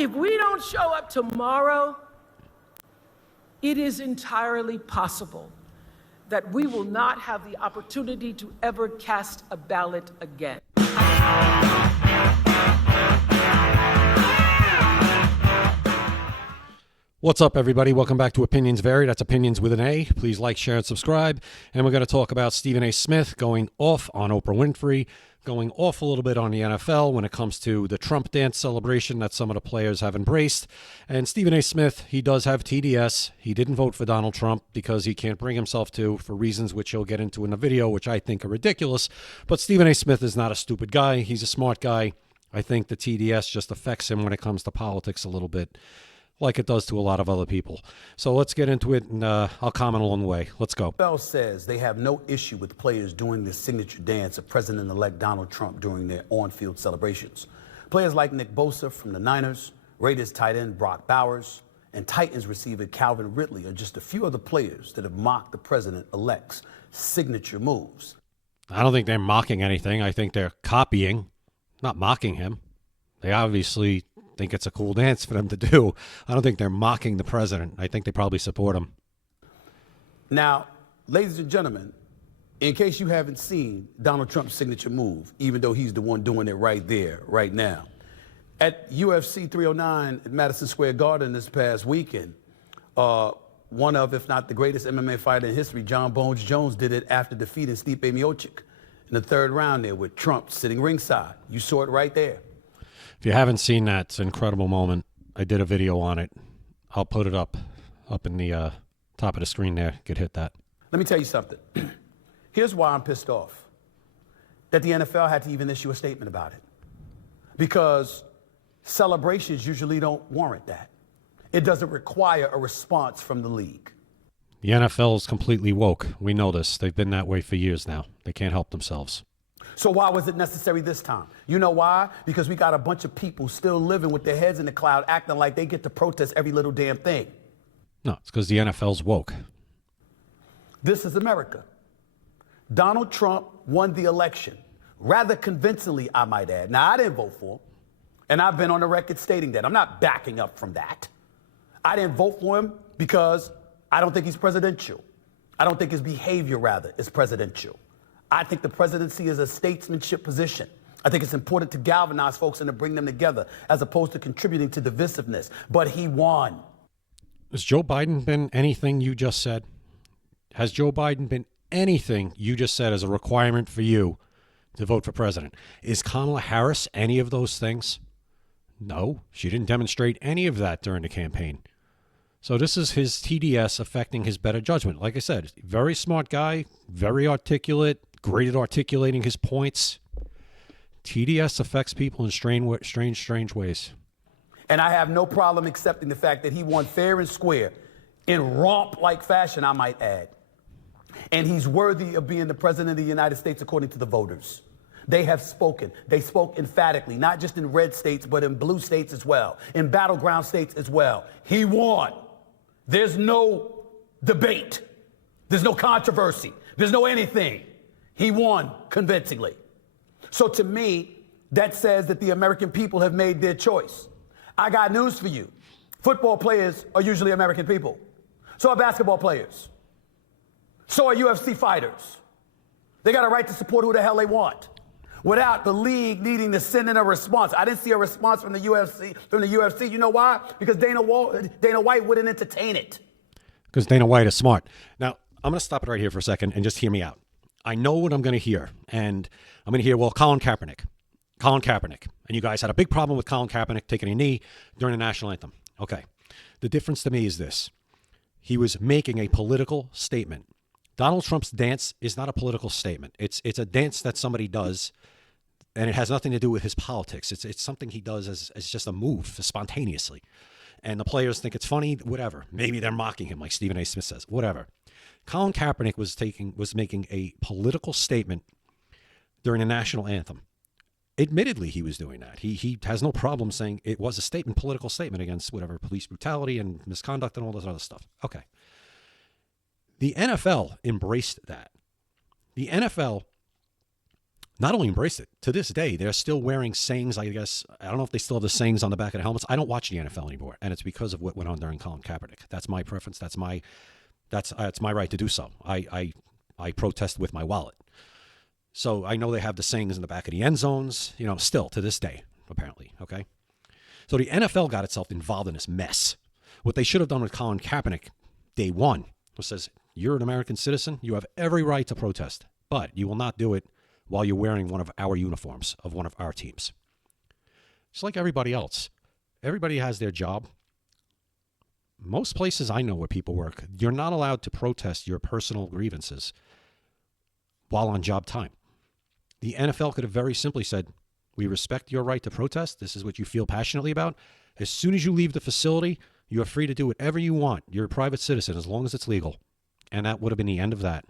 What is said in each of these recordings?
If we don't show up tomorrow, it is entirely possible that we will not have the opportunity to ever cast a ballot again. What's up, everybody? Welcome back to Opinions Vary. That's Opinions with an A. Please like, share, and subscribe. And we're going to talk about Stephen A. Smith going off on Oprah Winfrey, going off a little bit on the NFL when it comes to the Trump dance celebration that some of the players have embraced. And Stephen A. Smith, he does have TDS. He didn't vote for Donald Trump because he can't bring himself to, for reasons which he'll get into in the video, which I think are ridiculous. But Stephen A. Smith is not a stupid guy. He's a smart guy. I think the TDS just affects him when it comes to politics a little bit, like it does to a lot of other people. So let's get into it, and I'll comment along the way. Let's go. The NFL says they have no issue with players doing the signature dance of President-elect Donald Trump during their on-field celebrations. Players like Nick Bosa from the Niners, Raiders tight end Brock Bowers, and Titans receiver Calvin Ridley are just a few of the players that have mocked the president-elect's signature moves. I don't think they're mocking anything. I think they're copying, not mocking him. They obviously think it's a cool dance for them to do. I don't think they're mocking the president. I think they probably support him. Now, ladies and gentlemen, in case you haven't seen Donald Trump's signature move, even though he's the one doing it right there, right now, at UFC 309 at Madison Square Garden this past weekend, one of, if not the greatest MMA fighter in history, John Bones Jones, did it after defeating Stipe Miocic in the third round there with Trump sitting ringside. You saw it right there. If you haven't seen that, it's an incredible moment. I did a video on it. I'll put it up in the top of the screen there. You could hit that. Let me tell you something. Here's why I'm pissed off that the NFL had to even issue a statement about it. Because celebrations usually don't warrant that. It doesn't require a response from the league. The NFL is completely woke. We know this. They've been that way for years now. They can't help themselves. So why was it necessary this time? You know why? Because we got a bunch of people still living with their heads in the cloud, acting like they get to protest every little damn thing. No, it's because the NFL's woke. This is America. Donald Trump won the election, rather convincingly, I might add. Now, I didn't vote for him, and I've been on the record stating that. I'm not backing up from that. I didn't vote for him because I don't think he's presidential. I don't think his behavior, rather, is presidential. I think the presidency is a statesmanship position. I think it's important to galvanize folks and to bring them together as opposed to contributing to divisiveness. But he won. Has Joe Biden been anything you just said? Has Joe Biden been anything you just said as a requirement for you to vote for president? Is Kamala Harris any of those things? No, she didn't demonstrate any of that during the campaign. So this is his TDS affecting his better judgment. Like I said, very smart guy, very articulate, great at articulating his points. TDS affects people in strange ways. And I have no problem accepting the fact that he won fair and square in romp-like fashion, I might add. And he's worthy of being the president of the United States according to the voters. They have spoken. They spoke emphatically, not just in red states, but in blue states as well, in battleground states as well. He won. There's no debate. There's no controversy. There's no anything. He won convincingly. So to me, that says that the American people have made their choice. I got news for you. Football players are usually American people. So are basketball players. So are UFC fighters. They got a right to support who the hell they want without the league needing to send in a response. I didn't see a response from the UFC. You know why? Because Dana White wouldn't entertain it. Because Dana White is smart. Now, I'm going to stop it right here for a second and just hear me out. I know what I'm going to hear, and I'm going to hear, well, Colin Kaepernick. And you guys had a big problem with Colin Kaepernick taking a knee during the national anthem. Okay. The difference to me is this. He was making a political statement. Donald Trump's dance is not a political statement. It's a dance that somebody does, and it has nothing to do with his politics. It's something he does as just a move, spontaneously. And the players think it's funny, whatever. Maybe they're mocking him, like Stephen A. Smith says, whatever. Colin Kaepernick was making a political statement during the national anthem. Admittedly, he was doing that. He has no problem saying it was a statement, political statement against whatever, police brutality and misconduct and all this other stuff. Okay. The NFL embraced that. The NFL not only embraced it, to this day, they're still wearing sayings, I guess. I don't know if they still have the sayings on the back of the helmets. I don't watch the NFL anymore, and it's because of what went on during Colin Kaepernick. That's my preference. That's my right to do so. I protest with my wallet. So I know they have the sayings in the back of the end zones, still to this day, apparently, okay? So the NFL got itself involved in this mess. What they should have done with Colin Kaepernick day one was says, you're an American citizen, you have every right to protest, but you will not do it while you're wearing one of our uniforms of one of our teams. Just like everybody else. Everybody has their job. Most places I know where people work, you're not allowed to protest your personal grievances while on job time. The NFL could have very simply said, we respect your right to protest. This is what you feel passionately about. As soon as you leave the facility, you are free to do whatever you want. You're a private citizen as long as it's legal. And that would have been the end of that.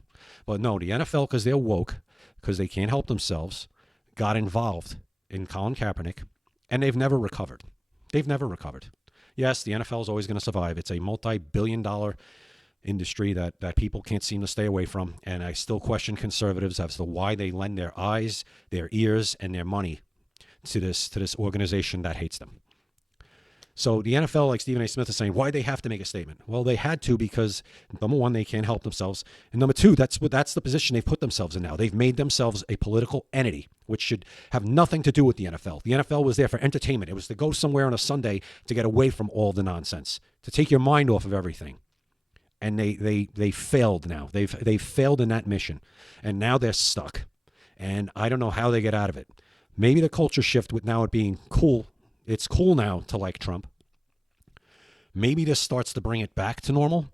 But no, the NFL, because they're woke, because they can't help themselves, got involved in Colin Kaepernick, and they've never recovered. They've never recovered. Yes, the NFL is always going to survive. It's a multi-billion-dollar industry that people can't seem to stay away from, and I still question conservatives as to why they lend their eyes, their ears, and their money to this organization that hates them. So the NFL, like Stephen A. Smith is saying, why they have to make a statement? Well, they had to because, number one, they can't help themselves. And number two, that's the position they've put themselves in now. They've made themselves a political entity, which should have nothing to do with the NFL. The NFL was there for entertainment. It was to go somewhere on a Sunday to get away from all the nonsense, to take your mind off of everything. And they failed now. They've failed in that mission. And now they're stuck. And I don't know how they get out of it. Maybe the culture shift with now it being cool. It's cool now to like Trump. Maybe this starts to bring it back to normal.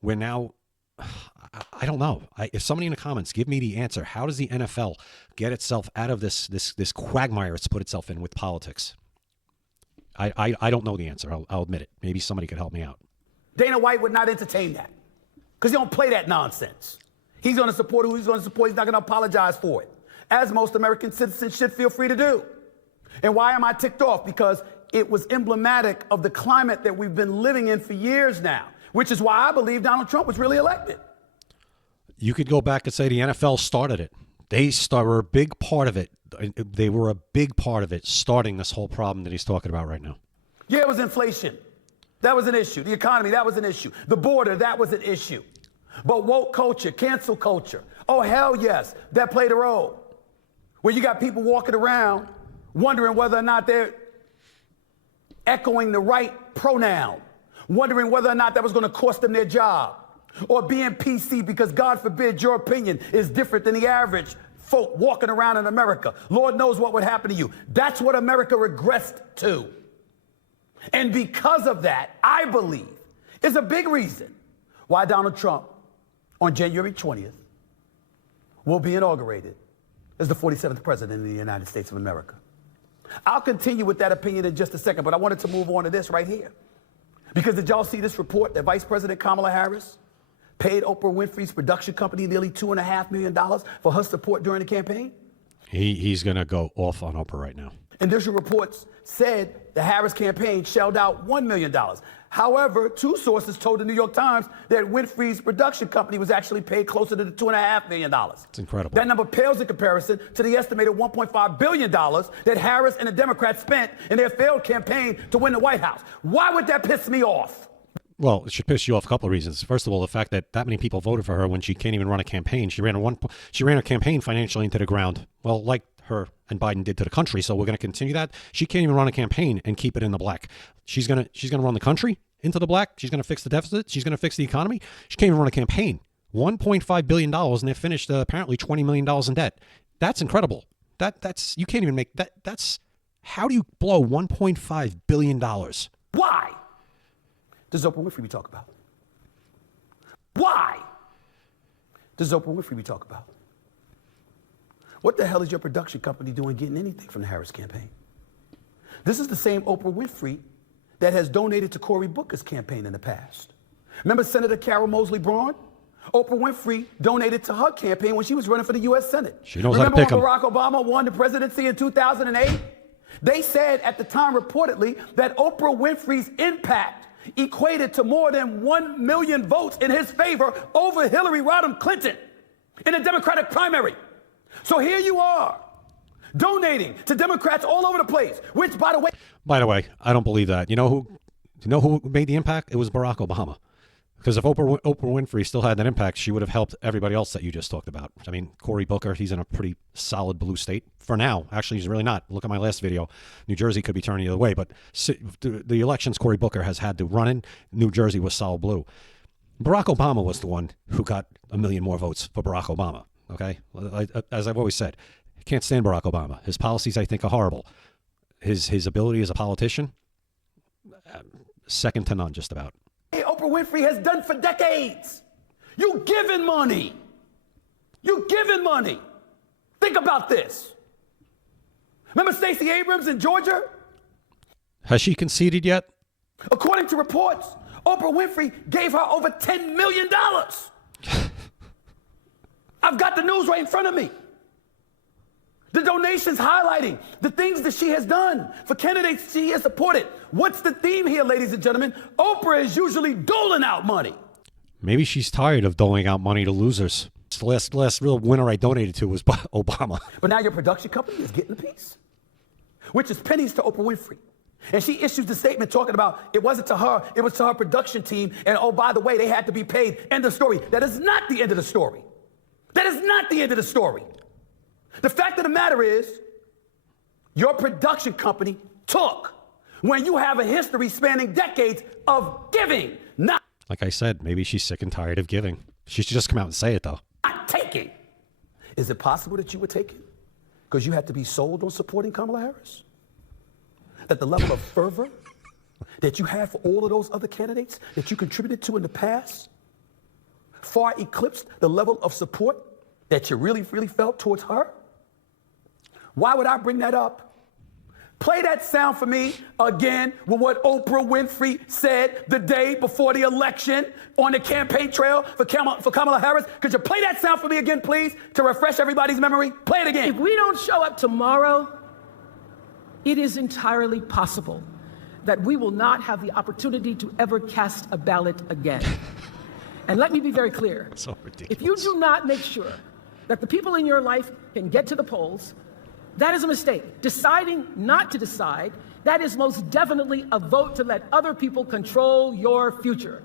Where now, I don't know. If somebody in the comments give me the answer, how does the NFL get itself out of this quagmire it's put itself in with politics? I don't know the answer. I'll admit it. Maybe somebody could help me out. Dana White would not entertain that because he don't play that nonsense. He's going to support who he's going to support. He's not going to apologize for it, as most American citizens should feel free to do. And why am I ticked off? Because it was emblematic of the climate that we've been living in for years now, which is why I believe Donald Trump was really elected. You could go back and say the NFL started it. They were a big part of it. They were a big part of it, starting this whole problem that he's talking about right now. Yeah, it was inflation. That was an issue. The economy, that was an issue. The border, that was an issue. But woke culture, cancel culture, oh, hell yes, that played a role. Where you got people walking around wondering whether or not they're echoing the right pronoun, wondering whether or not that was going to cost them their job, or being PC because, God forbid, your opinion is different than the average folk walking around in America. Lord knows what would happen to you. That's what America regressed to. And because of that, I believe, is a big reason why Donald Trump, on January 20th, will be inaugurated as the 47th president of the United States of America. I'll continue with that opinion in just a second, but I wanted to move on to this right here. Because did y'all see this report that Vice President Kamala Harris paid Oprah Winfrey's production company nearly $2.5 million for her support during the campaign? He's going to go off on Oprah right now. Initial reports said the Harris campaign shelled out $1 million. However, two sources told the New York Times that Winfrey's production company was actually paid closer to the $2.5 million. It's incredible. That number pales in comparison to the estimated $1.5 billion that Harris and the Democrats spent in their failed campaign to win the White House. Why would that piss me off? Well, it should piss you off a couple of reasons. First of all, the fact that many people voted for her when she can't even run a campaign. She ran her campaign financially into the ground. Well, like her and Biden did to the country. So we're going to continue that. She can't even run a campaign and keep it in the black. She's going to run the country into the black. She's going to fix the deficit. She's going to fix the economy. She can't even run a campaign. $1.5 billion, and they finished apparently $20 million in debt. That's incredible. That's you can't even make that. That's how do you blow $1.5 billion? Why does Oprah Winfrey talk about? Why does Oprah Winfrey talk about? What the hell is your production company doing getting anything from the Harris campaign? This is the same Oprah Winfrey that has donated to Cory Booker's campaign in the past. Remember Senator Carol Moseley Braun? Oprah Winfrey donated to her campaign when she was running for the U.S. Senate. She knows how to pick 'em. Remember when Barack Obama won the presidency in 2008? They said at the time reportedly that Oprah Winfrey's impact equated to more than 1 million votes in his favor over Hillary Rodham Clinton in the Democratic primary. So here you are, donating to Democrats all over the place, which, by the way, I don't believe that. You know who made the impact? It was Barack Obama. Because if Oprah Winfrey still had that impact, she would have helped everybody else that you just talked about. I mean, Cory Booker, he's in a pretty solid blue state for now. Actually, he's really not. Look at my last video. New Jersey could be turning the other way, but the elections Cory Booker has had to run in, New Jersey was solid blue. Barack Obama was the one who got 1 million more votes for Barack Obama. Okay, as I've always said, I can't stand Barack Obama. His policies, I think, are horrible. His ability as a politician, second to none, just about. Oprah Winfrey has done for decades. You giving money. You giving money. Think about this. Remember Stacey Abrams in Georgia? Has she conceded yet? According to reports, Oprah Winfrey gave her over $10 million. I've got the news right in front of me. The donations highlighting the things that she has done for candidates she has supported. What's the theme here, ladies and gentlemen? Oprah is usually doling out money. Maybe she's tired of doling out money to losers. The last real winner I donated to was Obama. But now your production company is getting a piece, which is pennies to Oprah Winfrey. And she issues the statement talking about it wasn't to her, it was to her production team. And oh, by the way, they had to be paid. End of story. That is not the end of the story. That is not the end of the story. The fact of the matter is, your production company took when you have a history spanning decades of giving, not Like I said, maybe she's sick and tired of giving. She should just come out and say it, though. taking. Is it possible that you were taken because you had to be sold on supporting Kamala Harris? That the level of fervor that you have for all of those other candidates that you contributed to in the past far eclipsed the level of support that you really felt towards her? Why would I bring that up? Play that sound for me again with what Oprah Winfrey said the day before the election on the campaign trail for Kamala Harris. Could you play that sound for me again, please, to refresh everybody's memory? Play it again. If we don't show up tomorrow, it is entirely possible that we will not have the opportunity to ever cast a ballot again. And let me be very clear. So ridiculous. If you do not make sure that the people in your life can get to the polls, that is a mistake. Deciding not to decide, that is most definitely a vote to let other people control your future.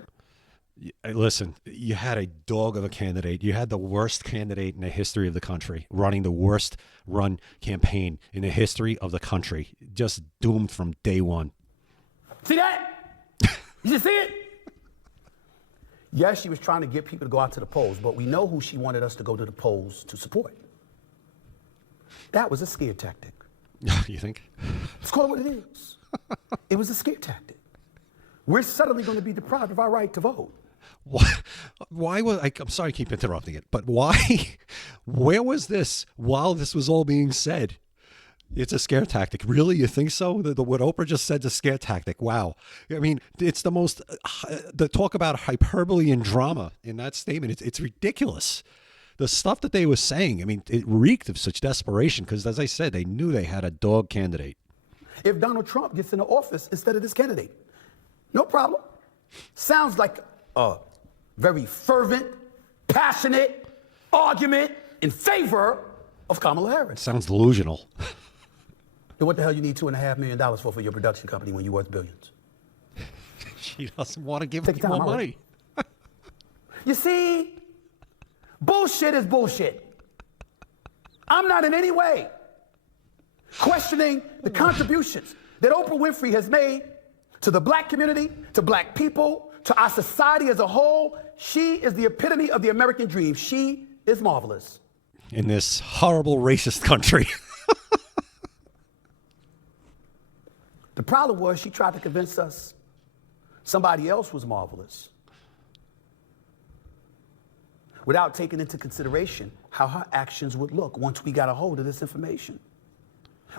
Listen, you had a dog of a candidate. You had the worst candidate in the history of the country, running the worst run campaign in the history of the country. Just doomed from day one. See that? You see it? Yes, she was trying to get people to go out to the polls, but we know who she wanted us to go to the polls to support. That was a scare tactic. You think? Let's call it what it is. It was a scare tactic. We're suddenly going to be deprived of our right to vote. Why was I'm sorry I keep interrupting it, but why? Where was this while this was all being said? It's a scare tactic. Really? You think so? What Oprah just said is a scare tactic. Wow. I mean, it's the most, the talk about hyperbole and drama in that statement. It's ridiculous. The stuff that they were saying, I mean, it reeked of such desperation because, as I said, they knew they had a dog candidate. If Donald Trump gets into office instead of this candidate, no problem. Sounds like a very fervent, passionate argument in favor of Kamala Harris. Sounds delusional. Then what the hell you need $2.5 million for your production company when you're worth billions? She doesn't want to give Take me more time, money. You see, bullshit is bullshit. I'm not in any way questioning the contributions that Oprah Winfrey has made to the black community, to black people, to our society as a whole. She is the epitome of the American dream. She is marvelous. In this horrible racist country. The problem was she tried to convince us somebody else was marvelous without taking into consideration how her actions would look once we got a hold of this information.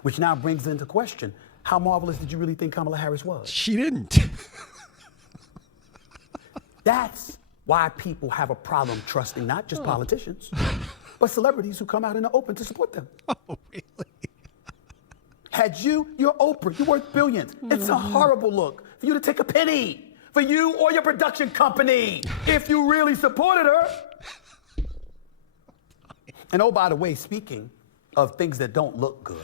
Which now brings into question, how marvelous did you really think Kamala Harris was? She didn't. That's why people have a problem trusting not just politicians, but celebrities who come out in the open to support them. Oh, really? You're Oprah, you're worth billions. It's a horrible look for you to take a penny for you or your production company if you really supported her. And oh, by the way, speaking of things that don't look good.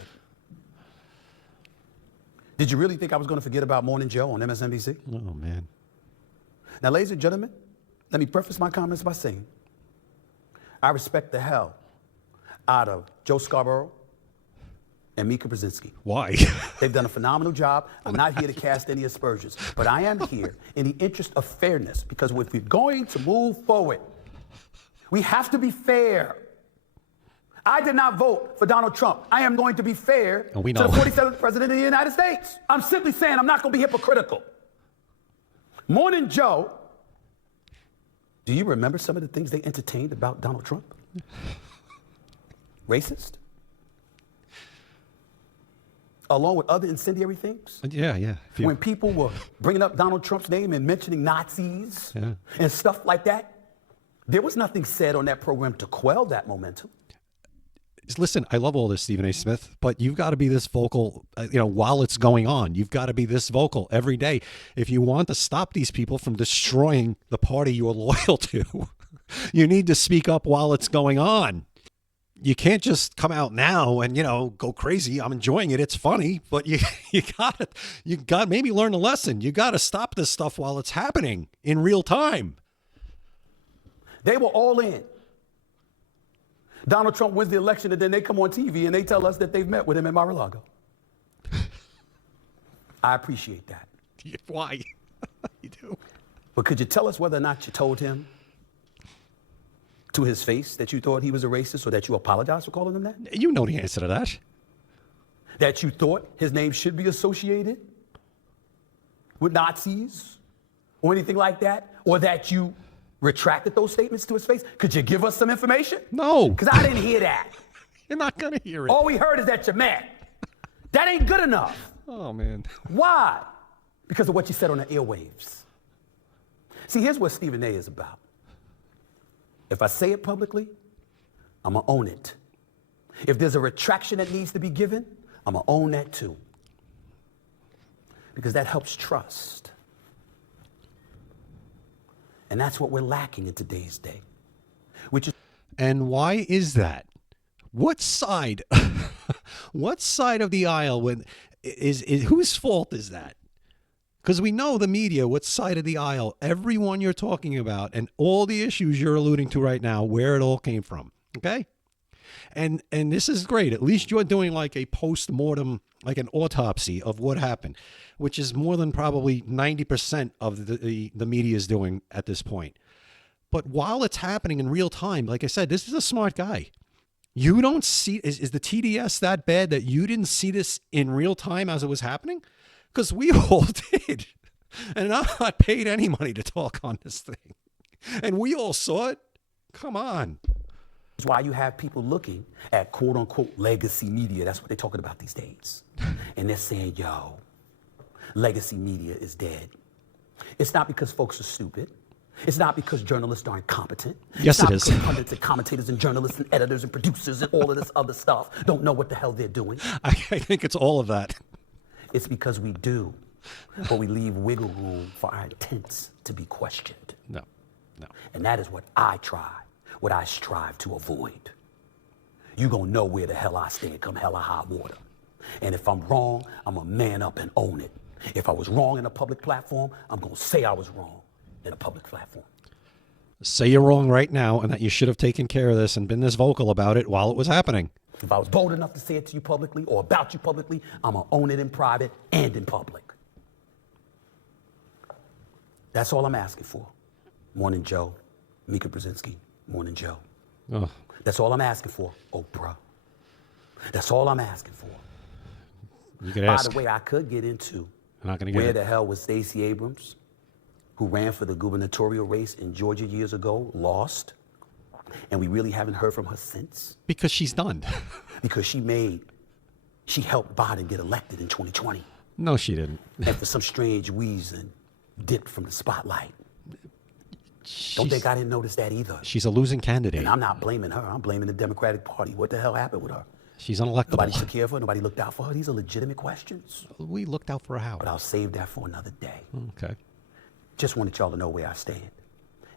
Did you really think I was going to forget about Morning Joe on MSNBC? Oh, man. Now, ladies and gentlemen, let me preface my comments by saying I respect the hell out of Joe Scarborough and Mika Brzezinski. Why? They've done a phenomenal job. I'm not here to cast any aspersions, but I am here in the interest of fairness, because if we're going to move forward, we have to be fair. I did not vote for Donald Trump. I am going to be fair to the 47th president of the United States. I'm simply saying I'm not going to be hypocritical. Morning Joe, do you remember some of the things they entertained about Donald Trump? Racist? Along with other incendiary things? Yeah. When people were bringing up Donald Trump's name and mentioning Nazis and stuff like that, there was nothing said on that program to quell that momentum. Listen, I love all this, Stephen A. Smith, but you've got to be this vocal, while it's going on. You've got to be this vocal every day. If you want to stop these people from destroying the party you're loyal to, you need to speak up while it's going on. You can't just come out now and, go crazy. I'm enjoying it. It's funny, but you got maybe learn a lesson. You got to stop this stuff while it's happening in real time. They were all in. Donald Trump wins the election, and then they come on TV and they tell us that they've met with him in Mar-a-Lago. I appreciate that. Why? You do. But could you tell us whether or not you told him to his face that you thought he was a racist, or that you apologized for calling him that? You know the answer to that. That you thought his name should be associated with Nazis or anything like that? Or that you retracted those statements to his face? Could you give us some information? No. Because I didn't hear that. You're not going to hear it. All we heard is that you're mad. That ain't good enough. Oh, man. Why? Because of what you said on the airwaves. See, here's what Stephen A. is about. If I say it publicly, I'm going to own it. If there's a retraction that needs to be given, I'm going to own that too. Because that helps trust. And that's what we're lacking in today's day. And why is that? What side of the aisle is whose fault is that? Because we know the media, what side of the aisle, everyone you're talking about and all the issues you're alluding to right now, where it all came from. Okay? And this is great. At least you're doing like a post-mortem, like an autopsy of what happened, which is more than probably 90% of the media is doing at this point. But while it's happening in real time, like I said, this is a smart guy. You don't see, is the TDS that bad that you didn't see this in real time as it was happening? Because we all did. And I'm not paid any money to talk on this thing. And we all saw it. Come on. That's why you have people looking at quote unquote legacy media. That's what they're talking about these days. And they're saying, yo, legacy media is dead. It's not because folks are stupid. It's not because journalists aren't competent. Yes, it is. It's not because pundits and commentators and journalists and editors and producers and all of this other stuff don't know what the hell they're doing. I think it's all of that. It's because we do, but we leave wiggle room for our intents to be questioned. No. And that is what I strive to avoid. You're going to know where the hell I stand come hell or high water. And if I'm wrong, I'm going to man up and own it. If I was wrong in a public platform, I'm going to say I was wrong in a public platform. Say you're wrong right now and that you should have taken care of this and been this vocal about it while it was happening. If I was bold enough to say it to you publicly or about you publicly, I'm going to own it in private and in public. That's all I'm asking for. Morning Joe, Mika Brzezinski, Morning Joe. Oh. That's all I'm asking for, Oprah. That's all I'm asking for. You could ask. By the way, I could get into I'm not gonna get where it. the hell was Stacey Abrams, who ran for the gubernatorial race in Georgia years ago, lost, and we really haven't heard from her since? Because she's done. Because she helped Biden get elected in 2020. No, she didn't. And for some strange reason, dipped from the spotlight. Don't think I didn't notice that either. She's a losing candidate. And I'm not blaming her. I'm blaming the Democratic Party. What the hell happened with her? She's unelectable. Nobody took care of her. Nobody looked out for her. These are legitimate questions. We looked out for her how? But I'll save that for another day. Okay. Just wanted y'all to know where I stand.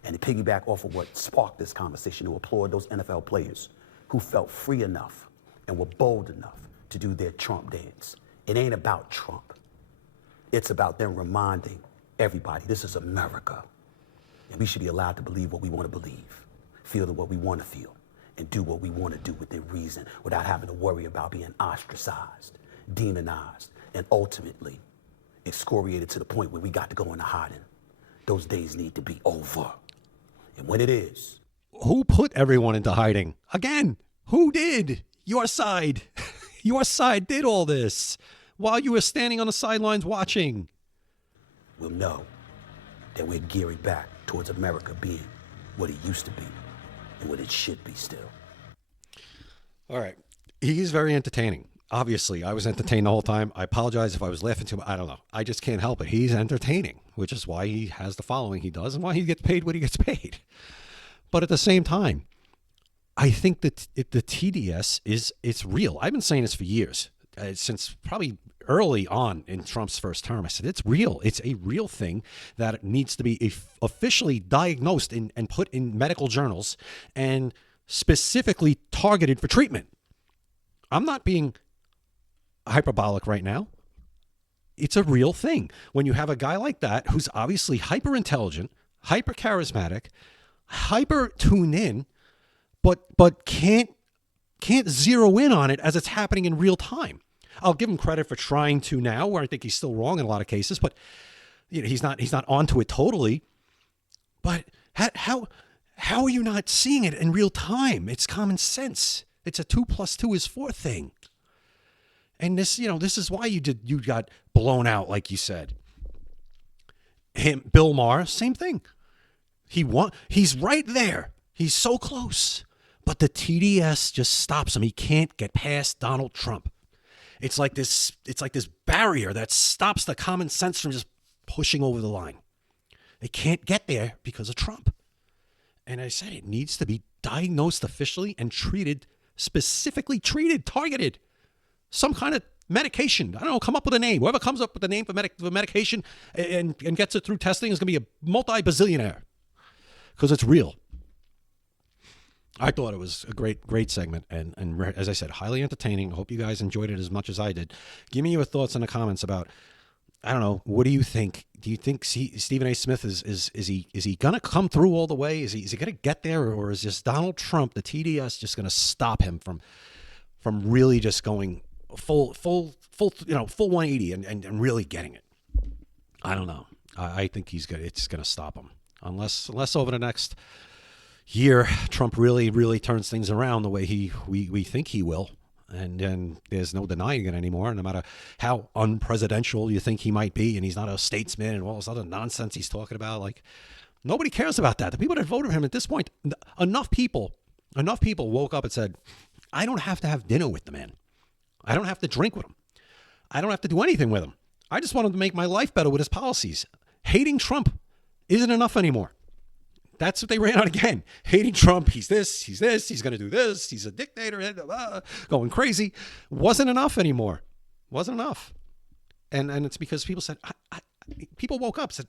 And to piggyback off of what sparked this conversation, to applaud those NFL players who felt free enough and were bold enough to do their Trump dance. It ain't about Trump. It's about them reminding everybody this is America. And we should be allowed to believe what we want to believe, feel what we want to feel, and do what we want to do within reason without having to worry about being ostracized, demonized, and ultimately excoriated to the point where we got to go into hiding. Those days need to be over. And when it is... Who put everyone into hiding? Again, who did? Your side. Your side did all this while you were standing on the sidelines watching. We'll know that we're gearing back towards America being what it used to be and what it should be still. All right. He's very entertaining. Obviously, I was entertained the whole time. I apologize if I was laughing too much. I don't know. I just can't help it. He's entertaining, which is why he has the following he does and why he gets paid what he gets paid. But at the same time, I think that the TDS it's real. I've been saying this for years, since probably early on in Trump's first term. I said, it's real. It's a real thing that needs to be officially diagnosed and put in medical journals and specifically targeted for treatment. I'm not being hyperbolic right now. It's a real thing. When you have a guy like that who's obviously hyper intelligent, hyper charismatic, hyper tuned in, but can't zero in on it as it's happening in real time. I'll give him credit for trying to now, where I think he's still wrong in a lot of cases, but he's not onto it totally. But how are you not seeing it in real time? It's common sense. It's a 2 + 2 is 4 thing. And this is why you got blown out, like you said. Bill Maher, same thing. He's right there. He's so close. But the TDS just stops him. He can't get past Donald Trump. It's like this barrier that stops the common sense from just pushing over the line. They can't get there because of Trump. And I said it needs to be diagnosed officially and treated, specifically treated, targeted. Some kind of medication. I don't know, come up with a name. Whoever comes up with a name for medication and gets it through testing is going to be a multi-bazillionaire because it's real. I thought it was a great segment, and as I said, highly entertaining. I hope you guys enjoyed it as much as I did. Give me your thoughts in the comments about, I don't know, what do you think? Do you think Stephen A. Smith is he gonna come through all the way? Is he gonna get there, or is just Donald Trump, the TDS, just gonna stop him from really just going full 180 and really getting it? I don't know. I think it's gonna stop him unless over the next year Trump really turns things around the way we think he will, and then there's no denying it anymore, no matter how unpresidential you think he might be, and he's not a statesman and all this other nonsense he's talking about. Like, nobody cares about that. The people that voted for him at this point, enough people woke up and said, I don't have to have dinner with the man. I don't have to drink with him. I don't have to do anything with him. I just want him to make my life better with his policies. Hating Trump isn't enough anymore. That's what they ran out again. Hating Trump. He's this, he's going to do this. He's a dictator, going crazy. Wasn't enough anymore. Wasn't enough. And it's because people said, people woke up and said,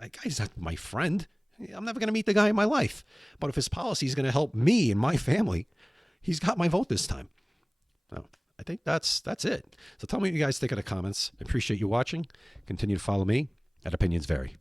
that guy's not my friend. I'm never going to meet the guy in my life. But if his policy is going to help me and my family, he's got my vote this time. So I think that's it. So tell me what you guys think in the comments. I appreciate you watching. Continue to follow me at Opinions Vary.